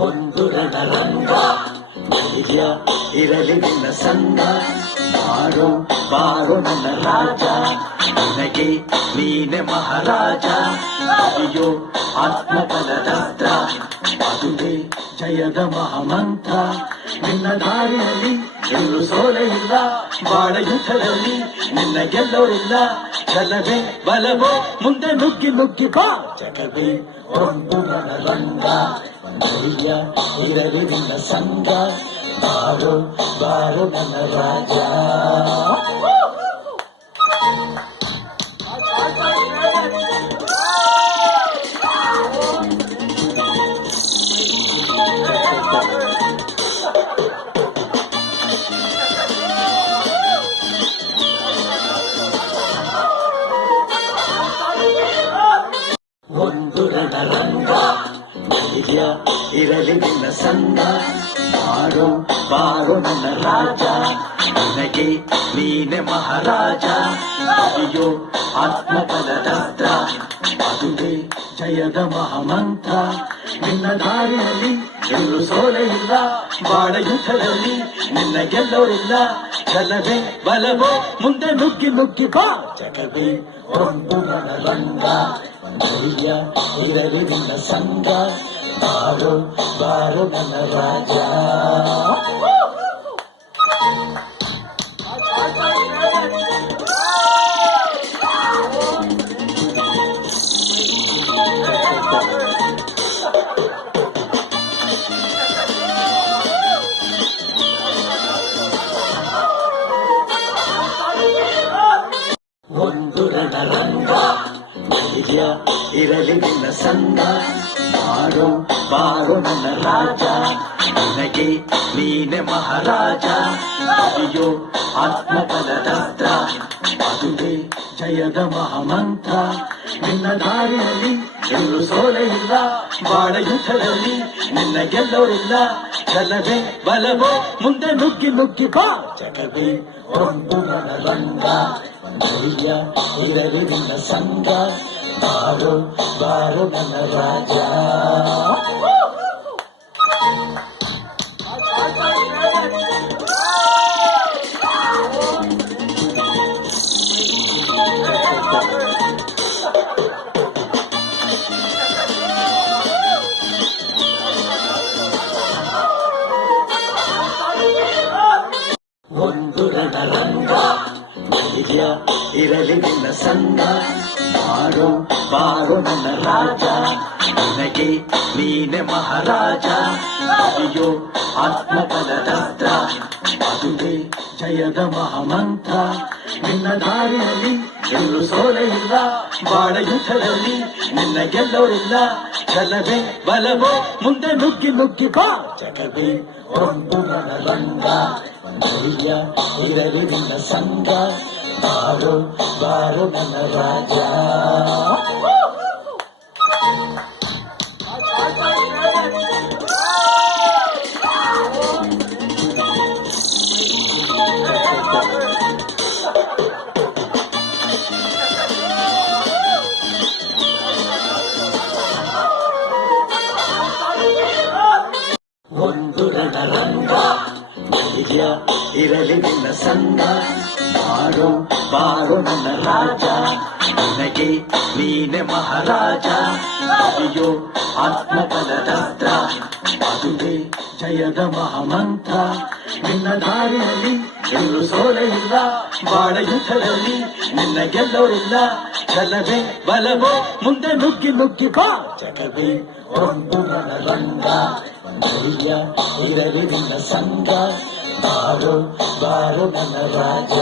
ಒಂದು ರಣರಂಗ ಧೈರ್ಯ ಇರಲಿ ನಿನ್ನ ಸಂಗ ಬಾರೋ ಬಾರೋ ನನ್ನ ರಾಜ ನಿನಗೆ ನೀನೆ ಮಹಾರಾಜ ಅಯ್ಯೋ ಆತ್ಮಬಲದಸ್ತ್ರ ಅದುವೇ ಜಯದ ಮಹಾಮಂತ್ರ ನಿನ್ನ ದಾರಿಯಲ್ಲಿ ಎಲ್ಲೂ ಸೋಲೆ ಇಲ್ಲ ಬಾಳ ಯುದ್ಧದಲ್ಲಿ ನಿನ್ನ ಗೆಲ್ಲೋರಿಲ್ಲ ಛಲವೇ ಬಲವೋ ಮುಂದೆ ನುಗ್ಗಿ ನುಗ್ಗಿ ಬಾ ಜಗವೇ ಒಂದು ರಣರಂಗ ಧೈರ್ಯ ಇರಲಿ ನಿನ್ನ ಸಂಗ ಬಾರೋ ಬಾರೋ ನನ್ನ ರಾಜ ಒಂದು ರಣರಂಗ ಧೈರ್ಯ ಇರಲಿ ನಿನ್ನ ಸಂಗ ಬಾರೋ ಬಾರೋ ನನ್ನ ರಾಜ ನಿನಗೆ ನೀನೆ ಮಹಾರಾಜ ಅಯ್ಯೋ ಆತ್ಮಬಲದಸ್ತ್ರ ಅದುವೇ ಜಯದ ಮಹಾಮಂತ್ರ ನಿನ್ನ ದಾರಿಯಲ್ಲಿ ಎಲ್ಲೂ ಸೋಲೆ ಇಲ್ಲ ಬಾಳ ಯುದ್ಧದಲ್ಲಿ ನಿನ್ನ ಗೆಲ್ಲೋರಿಲ್ಲ ಛಲವೇ ಬಲವೋ ಮುಂದೆ ನುಗ್ಗಿ ನುಗ್ಗಿ ಬಾ ಜಗವೇ ಒಂದು ರಣರಂಗ ಧೈರ್ಯ ಇರಲಿ ನಿನ್ನ ಸಂಗ ಬಾರೋ ಬಾರೋ ನನ್ನ ರಾಜ ಒಂದು ರಣರಂಗ ಧೈರ್ಯ ಇರಲಿ ನಿನ್ನ ಸಂಗ ಬಾರೋ ಬಾರೋ ನನ್ನ ರಾಜ ನಿನಗೆ ನೀನೆ ಮಹಾರಾಜ ಅಯ್ಯೋ ಆತ್ಮಬಲದಸ್ತ್ರ ಅದುವೇ ಜಯದ ಮಹಾಮಂತ್ರ ನಿನ್ನ ದಾರಿಯಲ್ಲಿ ಎಲ್ಲೂ ಸೋಲೆ ಇಲ್ಲ ಬಾಳ ಯುದ್ಧದಲ್ಲಿ ನಿನ್ನ ಗೆಲ್ಲೋರಿಲ್ಲ ಛಲವೇ ಬಲವೋ ಮುಂದೆ ನುಗ್ಗಿ ನುಗ್ಗಿ ಬಾ ಜಗವೇ ಒಂದು ರಣರಂಗ ಧೈರ್ಯ ಇರಲಿ ನಿನ್ನ ಸಂಗ ಬಾರೋ ಬಾರೋ ನನ್ನ ರಾಜ ಒಂದು ರಣರಂಗ ಧೈರ್ಯ ಇರಲಿ ನಿನ್ನ ಸಂಗ ಬಾರೋ ಬಾರೋ ನನ್ನ ರಾಜ ನಿನಗೆ ನೀನೆ ಮಹಾರಾಜ ಅಯ್ಯೋ ಆತ್ಮಬಲದಸ್ತ್ರ ಅದುವೇ ಜಯದ ಮಹಾಮಂತ್ರ ನಿನ್ನ ದಾರಿಯಲ್ಲಿ ಎಲ್ಲೂ ಸೋಲೆ ಇಲ್ಲ ಬಾಳ ಯುದ್ಧದಲ್ಲಿ ನಿನ್ನ ಗೆಲ್ಲೋರಿಲ್ಲ ಛಲವೇ ಬಲವೋ ಮುಂದೆ ನುಗ್ಗಿ ನುಗ್ಗಿ ಬಾ ಜಗವೇ ಒಂದು ರಣರಂಗ ಧೈರ್ಯ ಇರಲಿ ನಿನ್ನ ಸಂಗ ಬಾರೋ ಬಾರೋ ನನ್ನ ರಾಜ ಒಂದು ರಣರಂಗ ಧೈರ್ಯ ಇರಲಿ ನಿನ್ನ ಸಂಗ ಬಾರೋ ಬಾರೋ ನನ್ನ ರಾಜ ನಿನಗೆ ನೀನೆ ಮಹಾರಾಜ ಅಯ್ಯೋ ಆತ್ಮಬಲದಸ್ತ್ರ ಅದುವೇ ಜಯದ ಮಹಾಮಂತ್ರ ನಿನ್ನ ದಾರಿಯಲ್ಲಿ ಎಲ್ಲೂ ಸೋಲೆ ಇಲ್ಲ ಬಾಳ ಯುದ್ಧದಲ್ಲಿ ನಿನ್ನ ಗೆಲ್ಲೋರಿಲ್ಲ ಛಲವೇ ಬಲವೋ ಮುಂದೆ ನುಗ್ಗಿ ನುಗ್ಗಿ ಬಾ ಜಗವೇ ಒಂದು ರಣರಂಗ ಧೈರ್ಯ ಇರಲಿ ನಿನ್ನ ಸಂಗ ಬಾರೋ ಬಾರೋ ನನ್ನ ರಾಜ